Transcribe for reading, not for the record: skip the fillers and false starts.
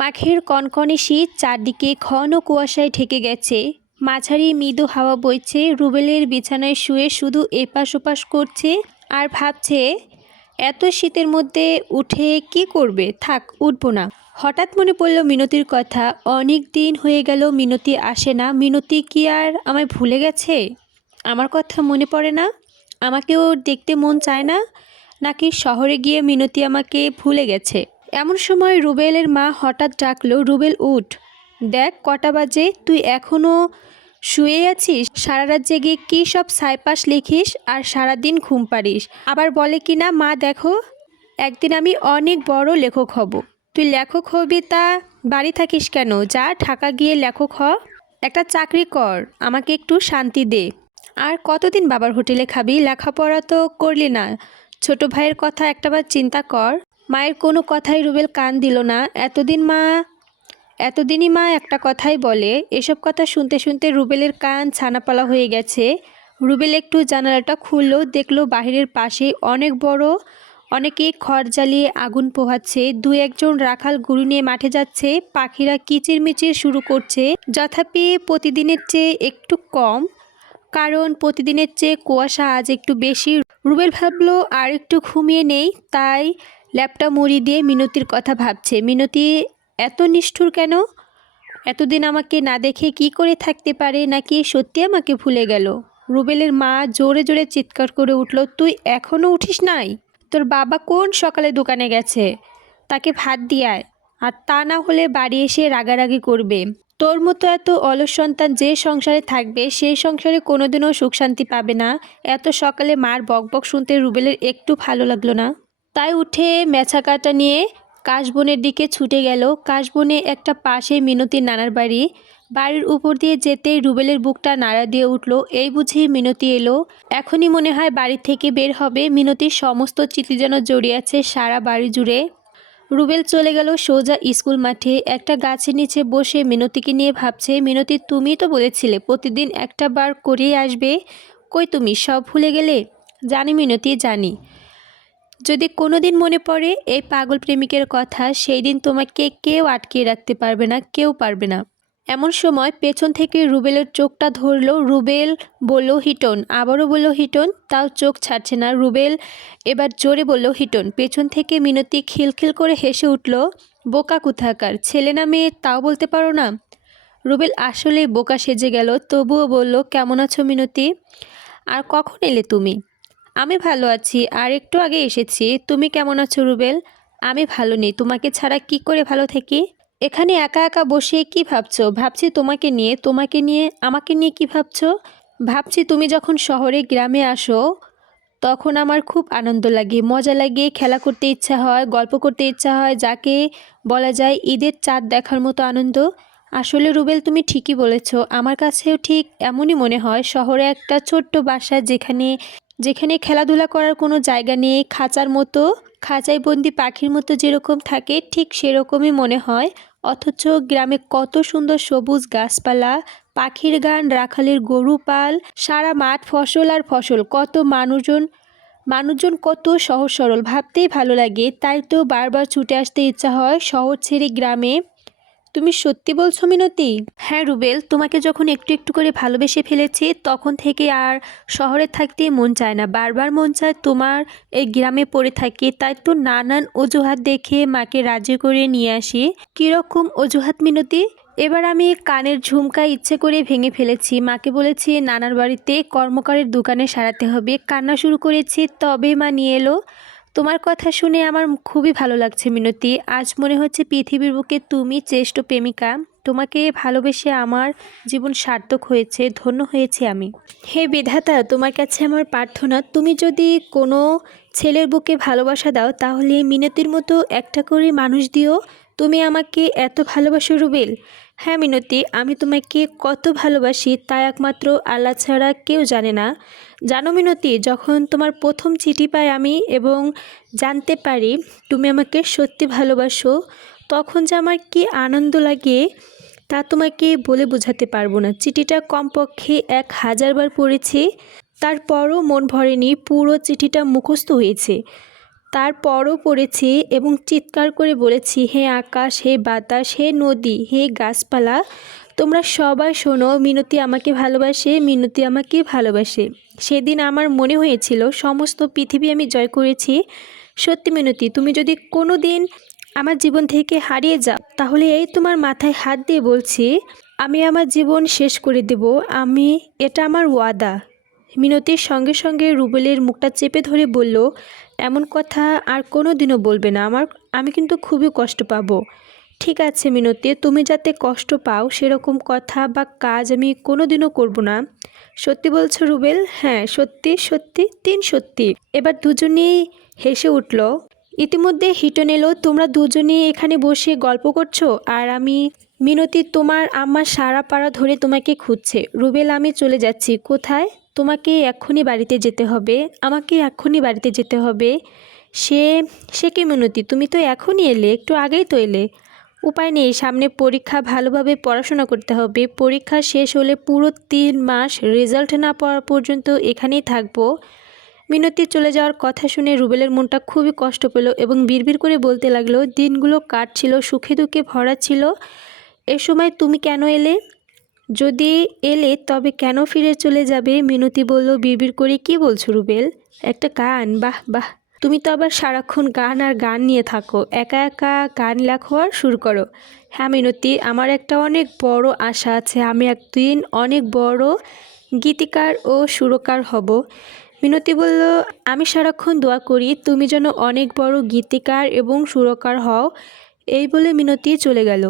মাঘের কনকনে শীত, চারদিকে ঘন কুয়াশায় ঢেকে গেছে। মাঝারি মৃদু হাওয়া বইছে। রুবেলের বিছানায় শুয়ে শুধু এপাশ ওপাশ করছে আর ভাবছে, এত শীতের মধ্যে উঠে কি করবে। থাক, উঠবো না। হঠাৎ মনে পড়ল মিনতির কথা। অনেক দিন হয়ে গেল মিনতি আসে না। মিনতি কি আর আমায় ভুলে গেছে? আমার কথা মনে পড়ে না? আমাকেও দেখতে মন চায় না? নাকি শহরে গিয়ে মিনতি আমাকে ভুলে গেছে? এমন সময় রুবেলের মা হঠাৎ ডাকলো, রুবেল উঠ, দেখ কটা বাজে, তুই এখনও শুয়ে আছিস? সারা রাত জেগে কী সব ছাইপাশ লিখিস আর সারাদিন ঘুম পাড়িস। আবার বলে কি না, মা দেখো, একদিন আমি অনেক বড় লেখক হব। তুই লেখক হবি তা বাড়ি থাকিস কেন? যা ঢাকা গিয়ে লেখক হ, একটা চাকরি কর, আমাকে একটু শান্তি দে। আর কতদিন বাবার হোটেলে খাবি? লেখাপড়া তো করলি না, ছোট ভাইয়ের কথা একটাবার চিন্তা কর। মায়ের কোনো কথাই রুবেল কান দিল না। এতদিনই মা একটা কথাই বলে। এসব কথা শুনতে শুনতে রুবেলের কান ছানাপালা হয়ে গেছে। রুবেল একটু জানালাটা খুললো, দেখলো বাহিরের পাশে অনেকেই খড় জ্বালিয়ে আগুন পোহাচ্ছে। দু একজন রাখাল গরু নিয়ে মাঠে যাচ্ছে। পাখিরা কিচিরমিচির শুরু করছে, যথাপি প্রতিদিনের চেয়ে একটু কম, কারণ প্রতিদিনের চেয়ে কুয়াশা আজ একটু বেশি। রুবেল ভাবলো আর একটু ঘুমিয়ে নেই, তাই ল্যাপটা মুড়ি দিয়ে মিনতির কথা ভাবছে। মিনতি এত নিষ্ঠুর কেন? এতদিন আমাকে না দেখে কি করে থাকতে পারে? নাকি সত্যি আমাকে ভুলে গেল? রুবেলের মা জোরে জোরে চিৎকার করে উঠল, তুই এখনও উঠিস নাই? তোর বাবা কোন সকালে দোকানে গেছে, তাকে ভাত দিয়ে আয়, আর তা না হলে বাড়ি এসে রাগারাগি করবে। তোর মতো এত অলস সন্তান যে সংসারে থাকবে, সেই সংসারে কোনোদিনও সুখ শান্তি পাবে না। এত সকালে মার বকবক শুনতে রুবেলের একটু ভালো লাগলো না। তাই উঠে মেছা কাটা নিয়ে কাশবনের দিকে ছুটে গেল। কাশবনে একটা পাশে মিনতির নানার বাড়ি। বাড়ির উপর দিয়ে যেতেই রুবেলের বুকটা নাড়া দিয়ে উঠল। এই বুঝি মিনতি এলো। এখনই মনে হয় বাড়ি থেকে বের হবে। মিনতির সমস্ত স্মৃতি যেন জড়িয়ে আছে সারা বাড়ি জুড়ে। রুবেল চলে গেল সোজা স্কুল মাঠে। একটা গাছের নিচে বসে মিনতিকে নিয়ে ভাবছে, মিনতি তুমি তো বলেছিলে প্রতিদিন একটা বার করেই আসবে, কই তুমি সব ভুলে গেলে? জানি মিনতি, জানি। যদি কোনো দিন মনে পড়ে এই পাগল প্রেমিকের কথা, সেই দিন তোমাকে কেউ আটকে রাখতে পারবে না, কেউ পারবে না। এমন সময় পেছন থেকে রুবেলের চোখটা ধরলো। রুবেল বলল, হিটন। আবারও বলল, হিটন। তাও চোখ ছাড়ছে না। রুবেল এবার জোরে বলল, হিটন। পেছন থেকে মিনতি খিলখিল করে হেসে উঠল, বোকা কোথাকার, ছেলে না মেয়ে তাও বলতে পারো না? রুবেল আসলেই বোকা সেজে গেল, তবুও বলল, কেমন আছো মিনতি? আর কখন এলে তুমি? আমি ভালো আছি, আর একটু আগে এসেছি। তুমি কেমন আছো রুবেল? আমি ভালো নেই, তোমাকে ছাড়া কি করে ভালো থাকি? এখানে একা একা বসে কি ভাবছো? ভাবছি তোমাকে নিয়ে। তোমাকে নিয়ে? আমাকে নিয়ে কি ভাবছো? ভাবছি তুমি যখন শহরে গ্রামে আসো তখন আমার খুব আনন্দ লাগে, মজা লাগে, খেলা করতে ইচ্ছা হয়, গল্প করতে ইচ্ছা হয়, যাকে বলা যায় ঈদের চাঁদ দেখার মতো আনন্দ। আসলে রুবেল, তুমি ঠিকই বলেছো, আমার কাছেও ঠিক এমনই মনে হয়। শহরে একটা ছোট্ট বাসা, যেখানে যেখানে খেলাধুলা করার কোনো জায়গা নেই, খাঁচার মতো, খাঁচায় বন্দি পাখির মতো যেরকম থাকে ঠিক সেরকমই মনে হয়। অথচ গ্রামে কত সুন্দর সবুজ গাছপালা, পাখির গান, রাখালের গরু পাল, সারা মাঠ ফসল আর ফসল, কত মানুষজন কত সহজ সরল, ভাবতেই ভালো লাগে। তাই তো বারবার ছুটে আসতে ইচ্ছা হয় শহর ছেড়ে গ্রামে। তুমি সত্যি বলছো মিনতি? হ্যাঁ রুবেল, তোমাকে যখন একটু একটু করে ভালোবেসে ফেলেছি তখন থেকে আর শহরে থাকতেই মন চায় না। বারবার মন চায় তোমার এই গ্রামে পড়ে থাকি। তাই তো নানান অজুহাত দেখে মাকে রাজি করে নিয়ে আসি। কীরকম অজুহাত মিনতি? এবার আমি কানের ঝুমকা ইচ্ছে করে ভেঙে ফেলেছি। মাকে বলেছি নানার বাড়িতে কর্মকারের দোকানে সারাতে হবে। কান্না শুরু করেছি, তবে মা নিয়ে এলো। তোমার কথা শুনে আমার খুবই ভালো লাগছে মিনতি। আজ মনে হচ্ছে পৃথিবীর বুকে তুমি শ্রেষ্ঠ প্রেমিকা। তোমাকে ভালোবেসে আমার জীবন সার্থক হয়েছে, ধন্য হয়েছে আমি। হে বিধাতা, তোমার কাছে আমার প্রার্থনা, তুমি যদি কোনো ছেলের বুকে ভালোবাসা দাও তাহলে মিনতির মতো একটা করে মানুষ দিও। তুমি আমাকে এত ভালোবাসো রুবেল? হ্যাঁ মিনতি, আমি তোমাকে কত ভালোবাসি তা একমাত্র আল্লাহ ছাড়া কেউ জানে না। জানো মিনতি, যখন তোমার প্রথম চিঠি পাই আমি এবং জানতে পারি তুমি আমাকে সত্যি ভালোবাসো, তখন যে আমার কি আনন্দ লাগে তা তোমাকে বলে বোঝাতে পারবো না। চিঠিটা কমপক্ষে 1000 বার পড়েছি, তারপরও মন ভরেনি। পুরো চিঠিটা মুখস্থ হয়েছে। তারপরও পড়েছি এবং চিৎকার করে বলেছি, হে আকাশ, হে বাতাস, হে নদী, হে গাছপালা, তোমরা সবাই শোনো, মিনতি আমাকে ভালোবাসে, মিনতি আমাকে ভালোবাসে। সেদিন আমার মনে হয়েছিল সমস্ত পৃথিবী আমি জয় করেছি। সত্যি মিনতি, তুমি যদি কোনো দিন আমার জীবন থেকে হারিয়ে যাও তাহলে এই তোমার মাথায় হাত দিয়ে বলছি, আমি আমার জীবন শেষ করে দেব। এটা আমার ওয়াদা। মিনতির সঙ্গে সঙ্গে রুবেলের মুখটা চেপে ধরে বলল, এমন কথা আর কোনো দিনও বলবে না, আমি কিন্তু খুবই কষ্ট পাবো। ঠিক আছে মিনতি, তুমি যাতে কষ্ট পাও সেরকম কথা বা কাজ আমি কোনো দিনও করবো না। সত্যি বলছো রুবেল? হ্যাঁ, সত্যি সত্যি, 3 সত্যি। এবার দুজনেই হেসে উঠল। ইতিমধ্যে হিটন এলো। তোমরা দুজনেই এখানে বসে গল্প করছো আর মিনতি, তোমার আম্মা সারা পাড়া ধরে তোমাকে খুঁজছে। রুবেল, আমি চলে যাচ্ছি। কোথায়? তোমাকে এক্ষুনি বাড়িতে যেতে হবে। আমাকে এক্ষুনি বাড়িতে যেতে হবে। সে সে কি মিনতি, তুমি তো এখনই এলে, একটু আগেই তো এলে। উপায় নেই, সামনে পরীক্ষা, ভালোভাবে পড়াশোনা করতে হবে। পরীক্ষা শেষ হলে পুরো 3 মাস রেজাল্ট না পাওয়া পর্যন্ত এখানেই থাকবো। মিনতি চলে যাওয়ার কথা শুনে রুবেলের মনটা খুবই কষ্ট পেল এবং বিড়বিড় করে বলতে লাগলো, দিনগুলো কাটছিল, সুখে দুঃখে ভরা ছিল। এ সময় তুমি কেন এলে? যদি এলে তবে কেন ফিরে চলে যাবে? মিনতি বলল বিড়বিড় করে, কি বলছো রুবেল? একটা গান? বাহ বাহ, তুমি তো আবার সারাক্ষণ গান আর গান নিয়ে থাকো। একা একা গান লেখো আর সুর করো। হ্যাঁ মিনতি, আমার একটা অনেক বড় আশা আছে, আমি একদিন অনেক বড় গীতিকার ও সুরকার হব। মিনতি বলল, আমি সারাক্ষণ দোয়া করি তুমি যেন অনেক বড় গীতিকার এবং সুরকার হও। এই বলে মিনতি চলে গেল।